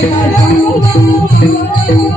Thank you.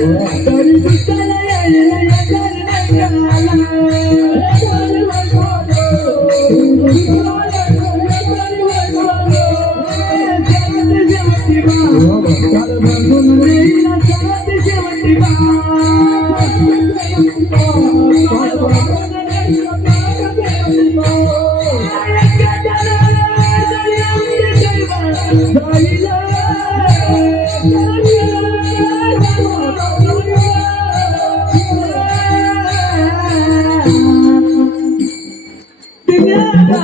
Música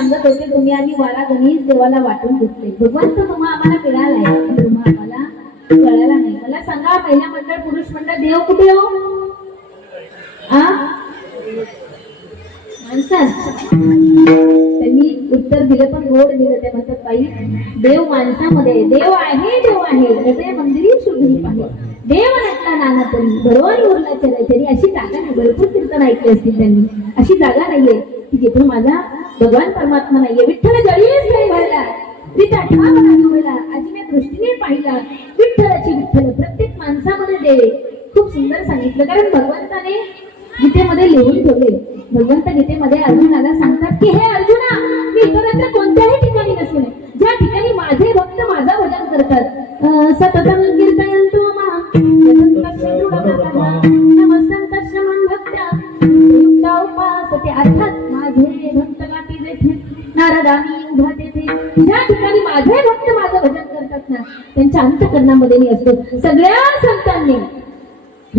सांगत होते तुम्ही आम्ही वारा गणेश देवाला वाटून घेतले. भगवंत तुम्हा आम्हाला मिळालाय तुम्हा आम्हाला कळायला नाही. मला सांगा महिला मंडळ पुरुष मंडळ देव कुठे हो? आ? माणसात त्यांनी उत्तर दिलं पण गोड दिलं. ते म्हणतात बाई देव माणसामध्ये देव आहे देव आहे. हृदय मंदिरी शुद्धी पाहिजे. देव नटला नाना तरी. बरोबर उरला चराचरी अशी जागा नाही. भरपूर कीर्तन ऐकले असतील त्यांनी. अशी जागा नाहीये की जिथून माझा भगवान परमात्मा नाहीये. विठ्ठल जळीच नाही व्हायला. तिथे आठवा मला डोळा अजिम्या दृष्टीने पाहिला. विठ्ठलाची विठ्ठल प्रत्येक माणसामध्ये दे. खूप सुंदर सांगितलं. कारण भगवंताने गीतेमध्ये लिहून ठेवले. भगवंत गीतेमध्ये अर्जुनाला सांगतात की हे अर्जुना मी इतरत्र कोणत्याही ठिकाणी नसून ज्या ठिकाणी माझे भक्त माझा भजन करतात अं, सततम कीर्तयंतो मा.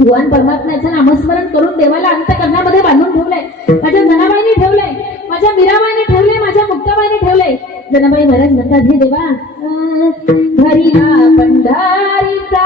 भगवान परमात्म्याचं नामस्मरण करून देवाला अंतकरणामध्ये बांधून ठेवलंय. माझ्या जनाबाईने ठेवलंय. माझ्या मीराबाईने ठेवलंय. माझ्या मुक्ताबाईने ठेवलंय. जनाबाई महाराज म्हणतात हे देवा घरी हा पंढारीचा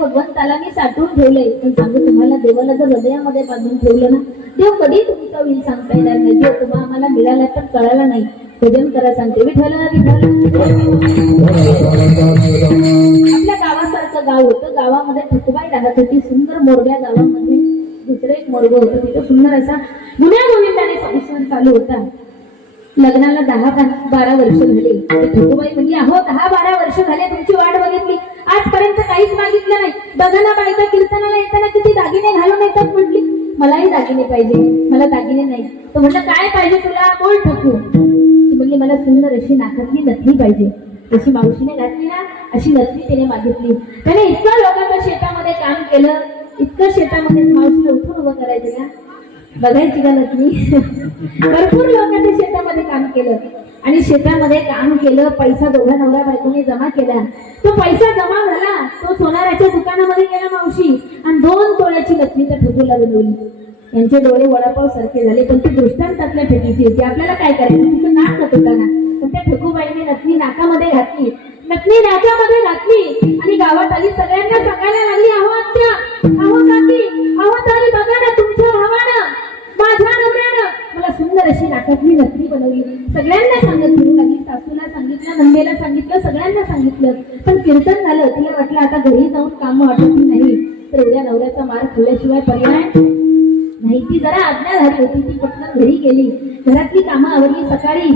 भगवंताला मी साठवून ठेवले पण सांगू तुम्हाला देवाला जर हृदयामध्ये बांधून ठेवलं ना देव कधी तुमचा होईल सांगता येणार नाही. देव तुम्हाला आम्हाला मिळाला तर कळाला नाही. भजन करा सांगते. विठ्ठल आपल्या गावासारखं गाव होतं. गावामध्ये ठकबाई राहत होती. सुंदर मोरग्या गावामध्ये दुसरं एक मोरग होतं. तिथं सुंदर असा जुन्या गोविंदाने संसार चालू होता. लग्नाला दहा बारा वर्ष झाली. तर ठकुबाई म्हणली अहो दहा बारा वर्ष झाले तुमची वाट बघितली. आजपर्यंत काहीच मागितलं नाही. बघा ना बायका कीर्तनाला येताना किती दागिने घालून येतात म्हटलं. मलाही दागिने पाहिजे मला दागिने नाही. तर म्हटलं काय पाहिजे तुला? बोल ठकू. ती म्हणली मला सुंदर अशी नाकातली नथनी पाहिजे. तशी मावशीने घातली ना अशी नथनी तिने मागितली. त्याने इतकं लोकांच्या शेतामध्ये काम केलं इतकं शेतामध्ये मावशीला उठून उभं करायचं ना. बघायची का नथनी भरपूर लोकांनी शेतामध्ये काम केलं. आणि शेतामध्ये काम केलं पैसा दोघा नवरा बायकोने जमा केला. तो पैसा जमा झाला तो सोनाराच्या दुकानामध्ये गेला मावशी. आणि दोन तोळ्याची लक्ष्मी त्या ठोकूला बनवली. यांचे डोळे वडापाव सारखे झाले पण ती दृष्टांतातल्या फेकीची होती. आपल्याला काय करायचं? तुमचं नाक होत पण त्या ठकूबाईने लक्ष्मी नाकामध्ये घातली. लक्ष्मी नाकामध्ये घातली. आणि गावात आली. सगळ्यांना सांगायला लागली अहो आत्या अहो काकी अहो ताई बघा ना तुमच्या भावानं माझ्या नवऱ्यानं मला सुंदर अशी नाकातली नथनी बनवली. सगळ्यांना सांगत फिरू लागली सासूला सांगितलं नंदेला सांगितलं सगळ्यांना सांगितलं. पण कीर्तन झालं तिला वाटलं आता घरी जाऊन कामं आठवली नाही. तर उद्या नवऱ्याचा मार खाल्ल्याशिवाय पर्याय नाही. ती जरा आज्ञा झाली होती ती पटकन घरी गेली. घरातली कामं आवरली सकाळी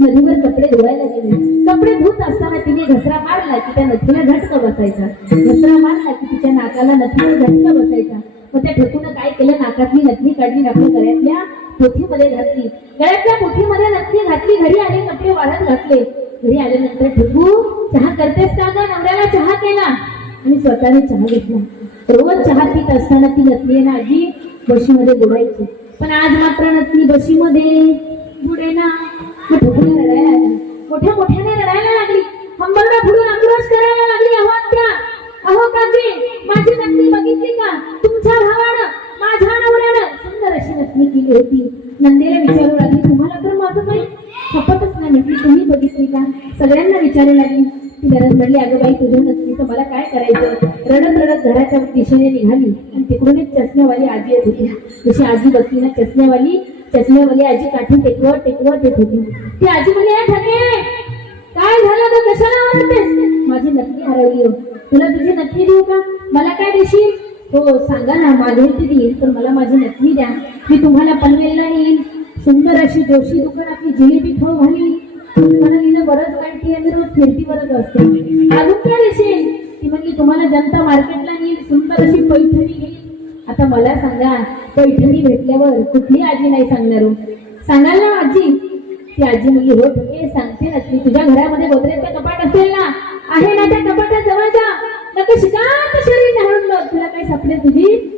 नदीवर कपडे धुवायला गेले. कपडे धुत असताना तिने घसरा मारला की त्या नथीला झटका बसायचा. घसरा मारला की तिच्या नाकाला नथीला झटका बसायचा. मग त्या ठेकून काय केलं? नाकातली नथनी काढली आणि आपल्या गळ्यातल्या पोथीमध्ये घातली. गळ्यातल्या पोथीमध्ये नक्की घातली घरी आले कपडे वाळत घातले. घरी आल्यानंतर ठोकू चहा करतेस का ग? नवऱ्याला चहा केला आणि स्वतःने चहा घेतला. रोज चहा पित असताना ती नथनी ना आजी? बशीमध्ये बुडायची. पण आज मात्र नथनी बशीमध्ये बुडेना. ना रडायला लागली. मोठ्या मोठ्याने रडायला लागली. हंबरडा फुडून आक्रोश करायला लागली. अहो आत्या. अहो काकी माझी नथनी बघितली का? तुमच्या भावानं माझ्या नवऱ्यानं सुंदर अशी नटणी केली होती. नंदेला विचारू लागली तुम्हाला तर माझं काही खपतच नाही म्हटली. तुम्ही बघितली का? सगळ्यांना विचारू लागली ती गरज म्हणली अगं बाई तुझं तर मला काय करायचं? रडत रडत घराच्या दिशेने निघाली. आणि तिकडून एक चष्म्यावाली आजी येत होती. जशी आजी बसली ना चष्म्यावाली चष्म्यावाली आजी काठी टेकवत टेकवत येत होती. ती आजी म्हणे "ए, ठगे काय झालं? तर कशाला माझी नक्की हरवली हो. तुला तुझी नक्की देऊ का? हो सांगा ना माधुरी देईल तर मला माझी नथनी द्या. मी तुम्हाला पनवेलला येईल सुंदर अशी जोशी दुकानातली जिलेबी खाऊ घाली मला तिनं बरंच काढते आणि रोज फिरतीवरच असते. अजून काय देशील ती म्हणली तुम्हाला जनता मार्केटला येईल सुंदर अशी पैठणी घेईल आता मला सांगा पैठणी भेटल्यावर कुठली आजी नाही सांगणार हो? सांगाल ना आजी. ती आजी म्हणली हो ठोके सांगते ना. तुझ्या घरामध्ये गोदरेजचा कपाट असेल ना. आहे ना त्या कपाटाजवळ? जवळ जा नका शरीर न्हाळून तुला काय सापडेल तुझी?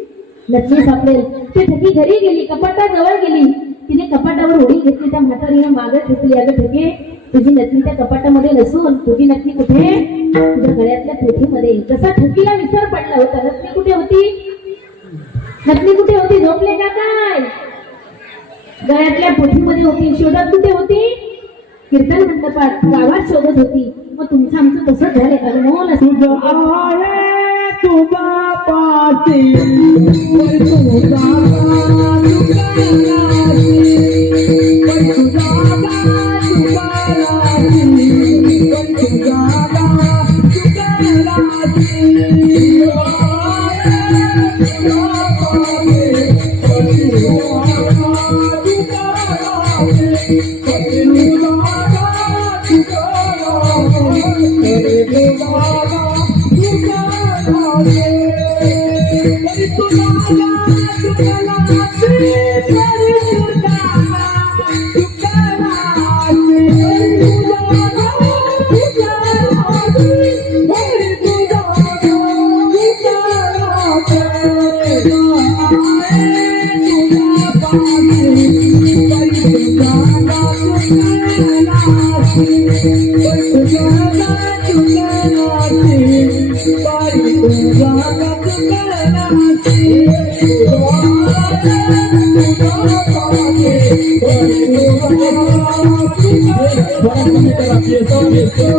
लक्ष्मी सापडेल. ते थकी घरी गेली कपाटाजवळ गेली. तिने कपाटावर उडी घेतली त्या म्हातारीनं मागं ठेवली अगं ठके तुझी नथनी त्या कपाटामध्ये नसून तुझी नथनी कुठे? तुझ्या गळ्यातल्या पोथीमध्ये जसा ठकीला विसर पडला होता नथनी कुठे होती? नथनी कुठे होती? झोपले का काय? गळ्यातल्या पोथीमध्ये होती. शोधत कुठे होती? कीर्तन मंडपात. गावात शोधत होती. मग तुमचं आमचं तसंच झालंय का मोल तुझ आहे तुझा पासी तुझा Hare Rama Thank you.